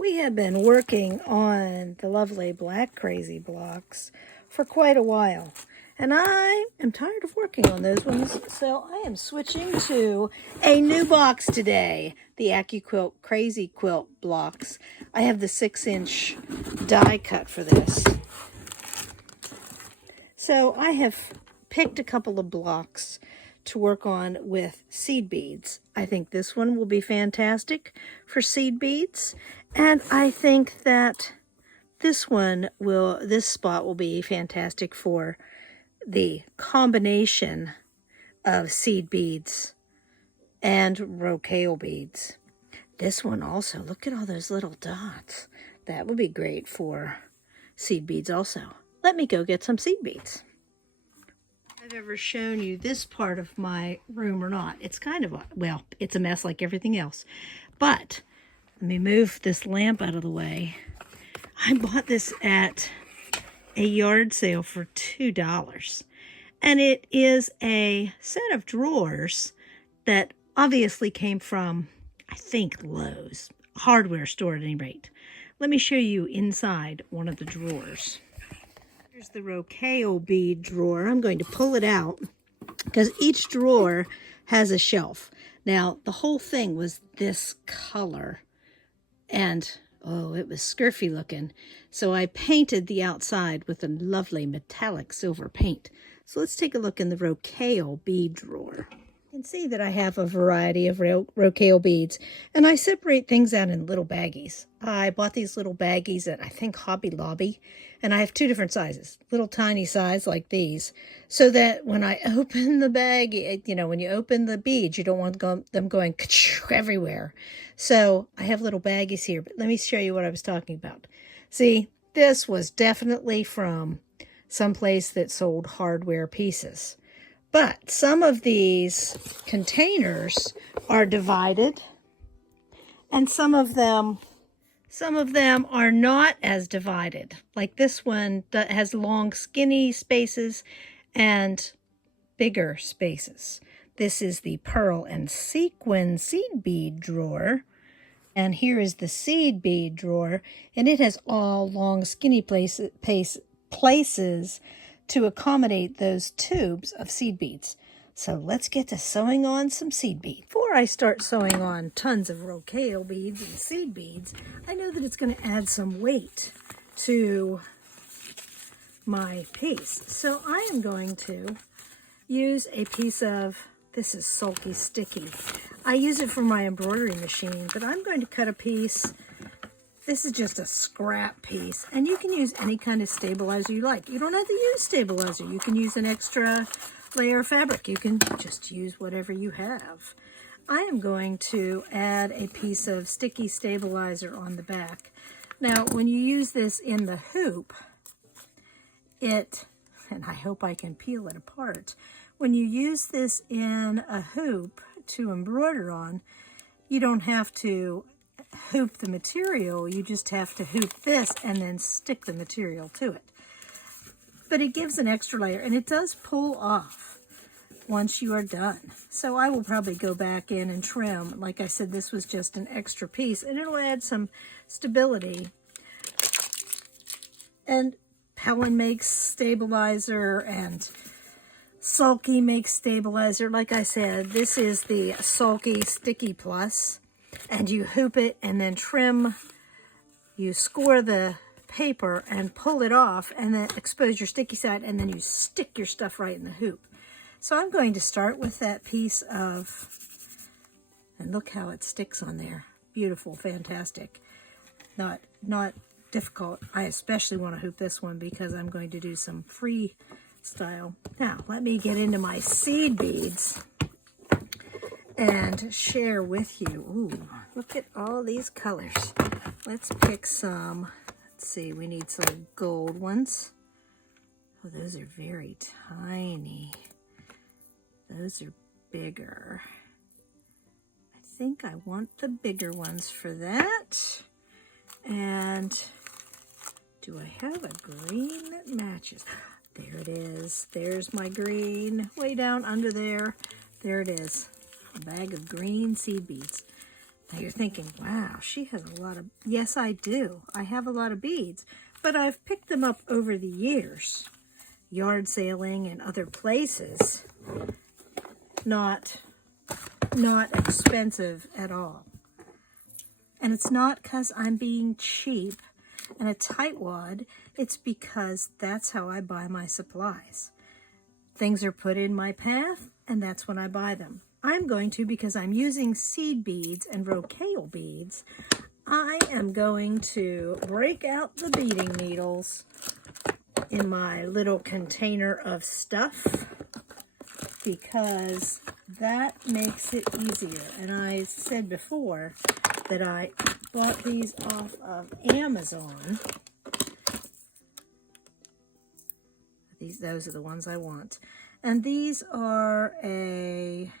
We have been working on the lovely black crazy blocks for quite a while, and I am tired of working on those ones, so I am switching to a new box today, the AccuQuilt Crazy Quilt blocks. I have the 6-inch die cut for this. So I have picked a couple of blocks to work on with seed beads. I think this one will be fantastic for seed beads, and I think that this spot will be fantastic for the combination of seed beads and rocaille beads. This one also, look at all those little dots. That would be great for seed beads also. Let me go get some seed beads. I've ever shown you this part of my room or not. It's kind of well, it's a mess like everything else. But let me move this lamp out of the way. I bought this at a yard sale for $2. And it is a set of drawers that obviously came from, I think, Lowe's, a hardware store at any rate. Let me show you inside one of the drawers. Here's the rocaille bead drawer. I'm going to pull it out because each drawer has a shelf. Now, the whole thing was this color, and oh, it was scurfy looking. So I painted the outside with a lovely metallic silver paint. So let's take a look in the rocaille bead drawer. You can see that I have a variety of rocaille beads, and I separate things out in little baggies. I bought these little baggies at, I think, Hobby Lobby, and I have two different sizes, little tiny size like these, so that when I open the bag, you know, when you open the beads, you don't want them going everywhere. So I have little baggies here, but let me show you what I was talking about. See, this was definitely from someplace that sold hardware pieces. But some of these containers are divided, and some of them are not as divided. Like this one that has long, skinny spaces and bigger spaces. This is the Pearl and Sequin seed bead drawer. And here is the seed bead drawer, and it has all long, skinny places to accommodate those tubes of seed beads. So let's get to sewing on some seed beads. Before I start sewing on tons of rocaille beads and seed beads, I know that it's going to add some weight to my piece. So I am going to use a piece of, this is sulky sticky. I use it for my embroidery machine, but I'm going to cut a piece. This is just a scrap piece, and you can use any kind of stabilizer you like. You don't have to use stabilizer. You can use an extra layer of fabric. You can just use whatever you have. I am going to add a piece of sticky stabilizer on the back. Now, when you use this in the hoop, and I hope I can peel it apart, when you use this in a hoop to embroider on, you don't have to hoop the material, you just have to hoop this and then stick the material to it. But it gives an extra layer, and it does pull off once you are done. So I will probably go back in and trim. Like I said, this was just an extra piece, and it'll add some stability. And Helen makes stabilizer, and Sulky makes stabilizer. Like I said, this is the Sulky Sticky Plus. And you hoop it and then trim, you score the paper and pull it off and then expose your sticky side, and then you stick your stuff right in the hoop. So I'm going to start with that piece of, and look how it sticks on there. Beautiful, fantastic. Not difficult. I especially want to hoop this one because I'm going to do some freestyle. Now, let me get into my seed beads and share with you. Ooh, look at all these colors. Let's pick some. Let's see, we need some gold ones. Oh, those are very tiny. Those are bigger. I think I want the bigger ones for that. And do I have a green that matches? There it is. There's my green way down under there. There it is. A bag of green seed beads. Now you're thinking, wow, she has a lot of... Yes, I do. I have a lot of beads, but I've picked them up over the years. Yard sailing and other places. Not expensive at all. And it's not because I'm being cheap and a tightwad. It's because that's how I buy my supplies. Things are put in my path, and that's when I buy them. I'm going to, because I'm using seed beads and Rocaille beads, I am going to break out the beading needles in my little container of stuff, because that makes it easier. And I said before that I bought these off of Amazon. Those are the ones I want. And these are a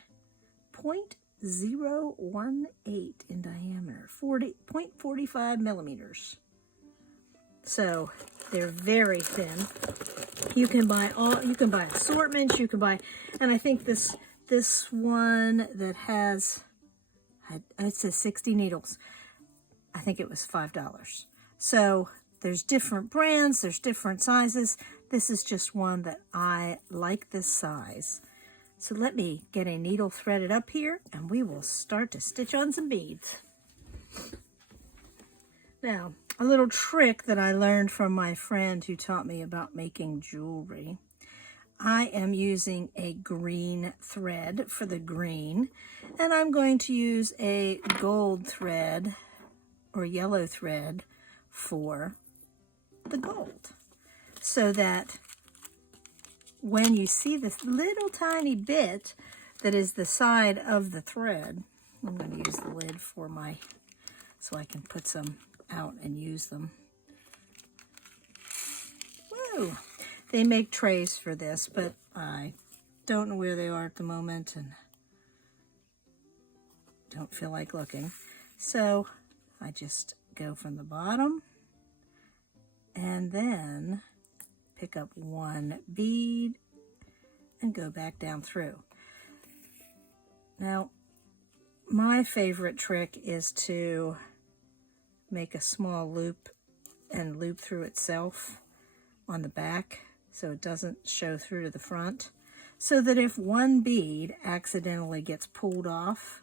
0.018 in diameter, 0.45 millimeters. So they're very thin. You can buy assortments, you can buy, and I think this one that has, it says 60 needles, I think it was $5. So there's different brands, there's different sizes. This is just one that I like this size. So let me get a needle threaded up here, and we will start to stitch on some beads. Now, a little trick that I learned from my friend who taught me about making jewelry. I am using a green thread for the green, and I'm going to use a gold thread or yellow thread for the gold, so that when you see this little tiny bit that is the side of the thread, I'm going to use the lid for my, so I can put some out and use them. Whoa! They make trays for this, but I don't know where they are at the moment and don't feel like looking. So I just go from the bottom and then pick up one bead and go back down through. Now, my favorite trick is to make a small loop and loop through itself on the back so it doesn't show through to the front, so that if one bead accidentally gets pulled off,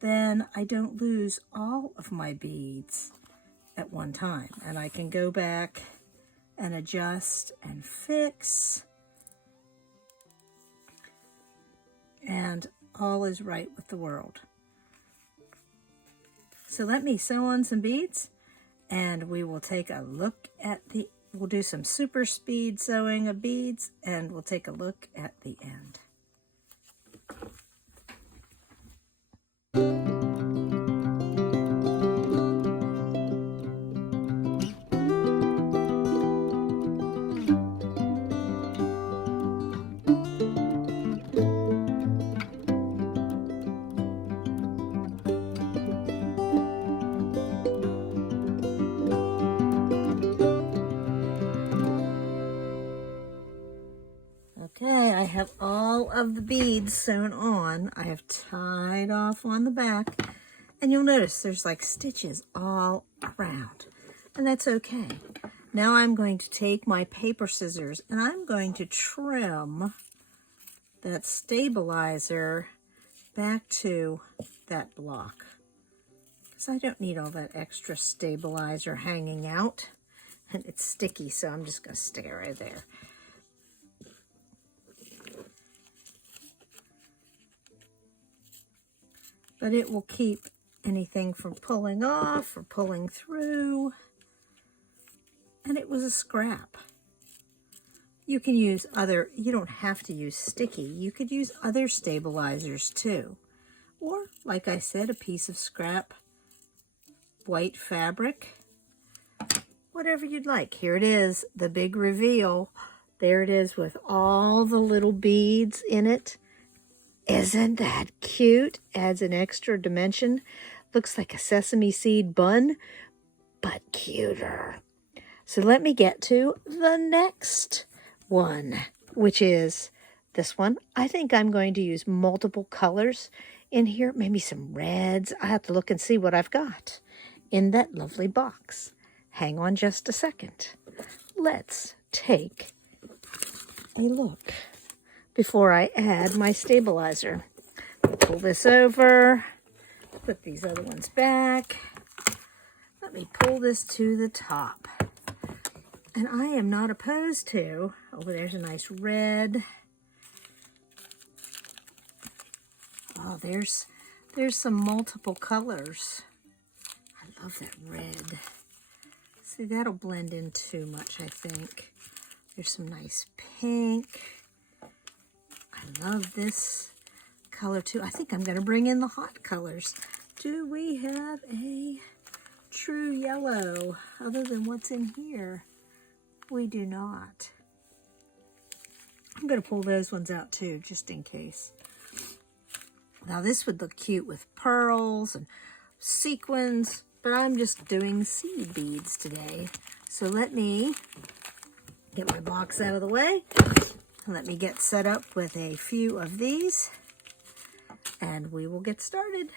then I don't lose all of my beads at one time, and I can go back and adjust and fix, and all is right with the world. So let me sew on some beads, and we will take a look at we'll do some super speed sewing of beads, and we'll take a look at the end. Okay, I have all of the beads sewn on. I have tied off on the back, and you'll notice there's like stitches all around, and that's okay. Now I'm going to take my paper scissors and I'm going to trim that stabilizer back to that block, because I don't need all that extra stabilizer hanging out, and it's sticky, so I'm just going to stick it right there. But it will keep anything from pulling off or pulling through. And it was a scrap. You can use other, you don't have to use sticky. You could use other stabilizers too. Or, like I said, a piece of scrap white fabric. Whatever you'd like. Here it is, the big reveal. There it is with all the little beads in it. Isn't that cute? Adds an extra dimension. Looks like a sesame seed bun, but cuter. So let me get to the next one, which is this one. I think I'm going to use multiple colors in here, maybe some reds. I have to look and see what I've got in that lovely box. Hang on just a second. Let's take a look before I add my stabilizer. Pull this over, put these other ones back. Let me pull this to the top. And I am not opposed to, oh, there's a nice red. Oh, there's some multiple colors. I love that red. See, that'll blend in too much, I think. There's some nice pink. I love this color too. I think I'm going to bring in the hot colors. Do we have a true yellow other than what's in here? We do not. I'm going to pull those ones out too, just in case. Now this would look cute with pearls and sequins, but I'm just doing seed beads today. So let me get my box out of the way. Let me get set up with a few of these, and we will get started.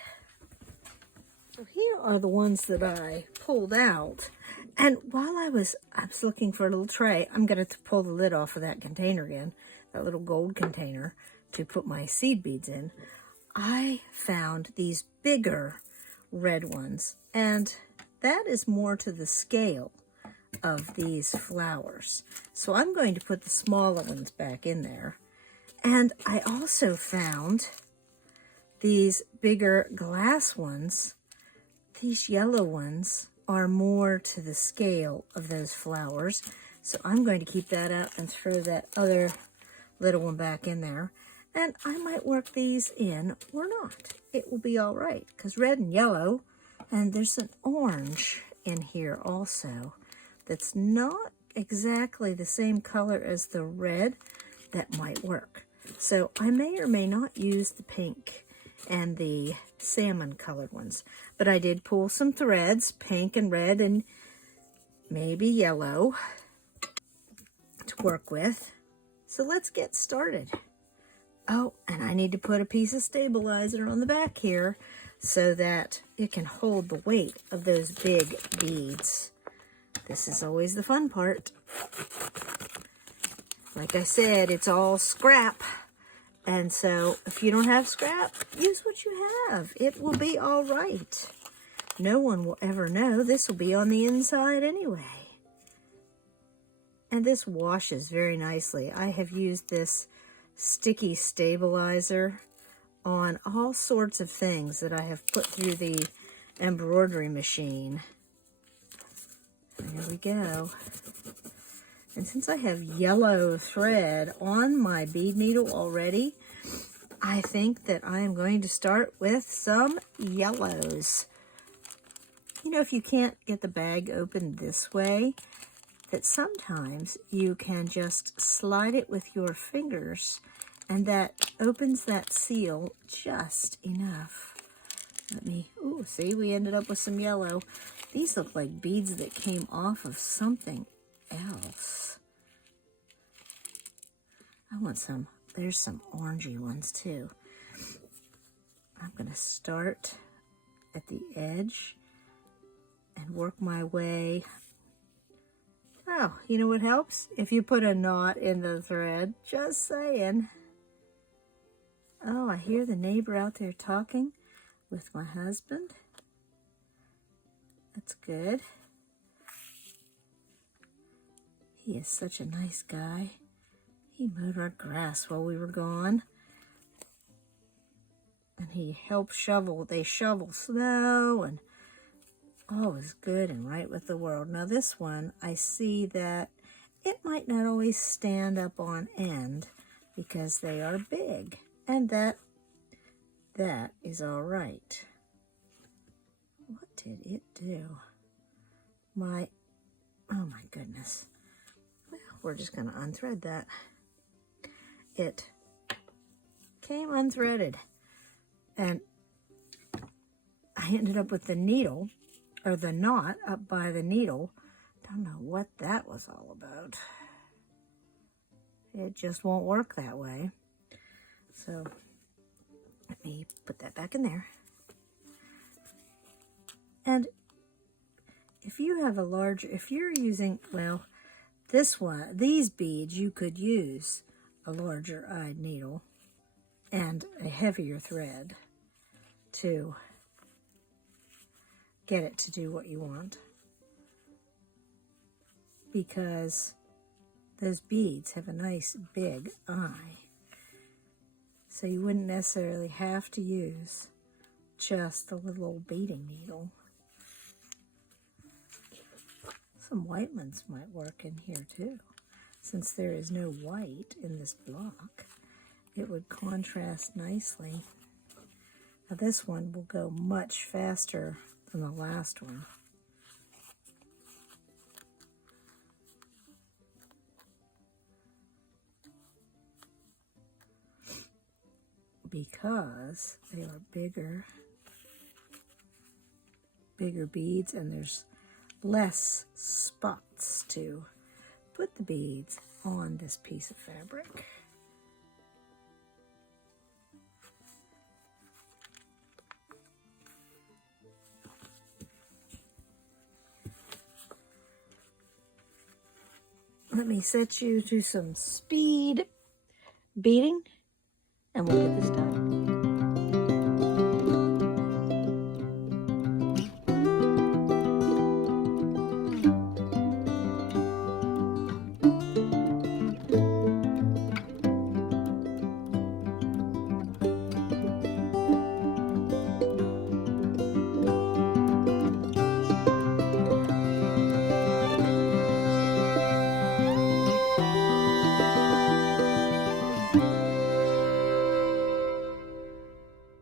So here are the ones that I pulled out. And while I was looking for a little tray, I'm going to pull the lid off of that container again, that little gold container, to put my seed beads in. I found these bigger red ones, and that is more to the scale of these flowers. So I'm going to put the smaller ones back in there. And I also found these bigger glass ones. These yellow ones are more to the scale of those flowers. So I'm going to keep that out and throw that other little one back in there. And I might work these in or not. It will be all right, because red and yellow, and there's an orange in here also that's not exactly the same color as the red. That might work. So I may or may not use the pink and the salmon colored ones. But I did pull some threads, pink and red and maybe yellow, to work with. So let's get started. Oh, and I need to put a piece of stabilizer on the back here so that it can hold the weight of those big beads. This is always the fun part. Like I said, it's all scrap. And so if you don't have scrap, use what you have. It will be all right. No one will ever know. This will be on the inside anyway. And this washes very nicely. I have used this sticky stabilizer on all sorts of things that I have put through the embroidery machine. There we go. And since I have yellow thread on my bead needle already, I think that I am going to start with some yellows. You know, if you can't get the bag open this way, that sometimes you can just slide it with your fingers, and that opens that seal just enough. Let me, ooh, see, we ended up with some yellow. These look like beads that came off of something else. I want some, there's some orangey ones too. I'm going to start at the edge and work my way. Oh, you know what helps? If you put a knot in the thread, just saying. Oh, I hear the neighbor out there talking with my husband. That's good. He is such a nice guy. He mowed our grass while we were gone. And he helped shovel. They shovel snow, and all is good and right with the world. Now this one, I see that it might not always stand up on end because they are big. And that is all right. What did it do? Oh my goodness. Well, we're just going to unthread that. It came unthreaded. And I ended up with the needle, or the knot up by the needle. Don't know what that was all about. It just won't work that way. So let me put that back in there. And if you have a larger, if you're using, well, these beads, you could use a larger eyed needle and a heavier thread to get it to do what you want, because those beads have a nice big eye. So you wouldn't necessarily have to use just a little old beading needle. Some white ones might work in here too. Since there is no white in this block, it would contrast nicely. Now this one will go much faster than the last one. Because they are bigger beads, and there's less spots to put the beads on this piece of fabric. Let me set you to some speed beading, and we'll get this done.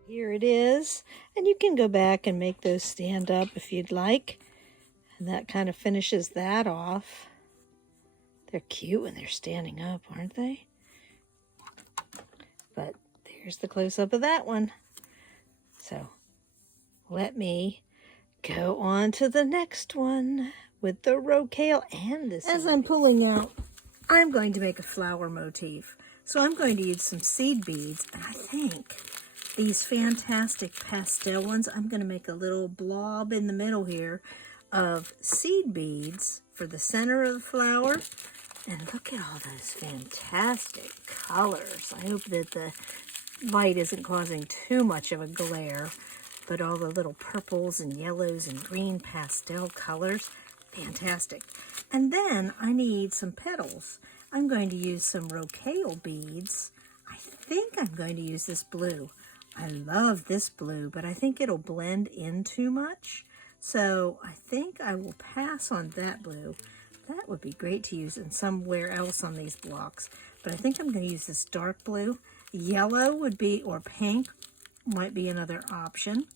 Here it is, and you can go back and make those stand up if you'd like, and that kind of finishes that off. They're cute when they're standing up, aren't they? But there's the close-up of that one. So let me go on to the next one with the Rocaille and this. As I'm pulling out, I'm going to make a flower motif. So I'm going to use some seed beads, and I think these fantastic pastel ones, I'm going to make a little blob in the middle here of seed beads for the center of the flower. And look at all those fantastic colors. I hope that the light isn't causing too much of a glare, but all the little purples and yellows and green pastel colors, fantastic. And then I need some petals. I'm going to use some Rocaille beads. I think I'm going to use this blue. I love this blue, but I think it'll blend in too much. So I think I will pass on that blue. That would be great to use in somewhere else on these blocks. But I think I'm going to use this dark blue. Yellow would be, or pink, might be another option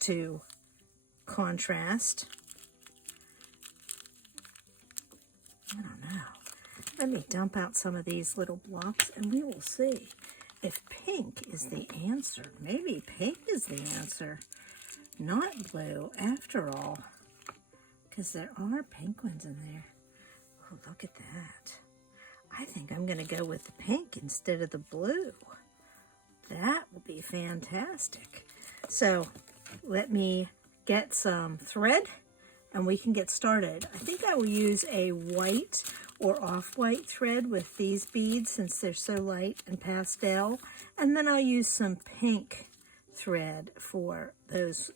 to contrast. I don't know. Let me dump out some of these little blocks and we will see if pink is the answer. Maybe pink is the answer, not blue after all, because there are pink ones in there. Oh, look at that. I think I'm going to go with the pink instead of the blue. That will be fantastic. So let me get some thread and we can get started. I think I will use a white or off-white thread with these beads since they're so light and pastel. And then I'll use some pink thread for those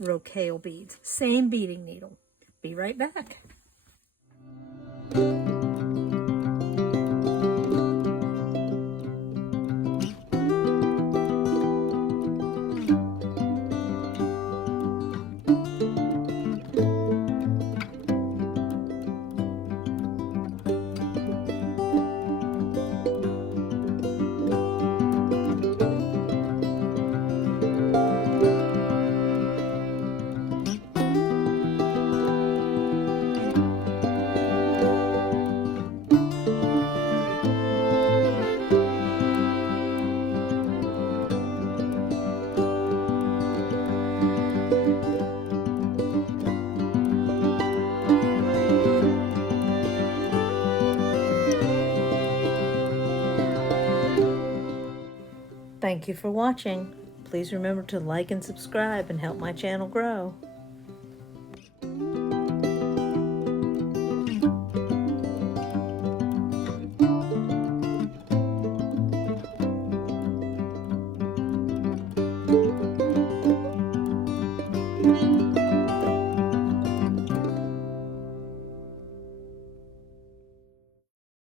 Rocaille beads. Same beading needle. Be right back. Thank you for watching. Please remember to like and subscribe and help my channel grow.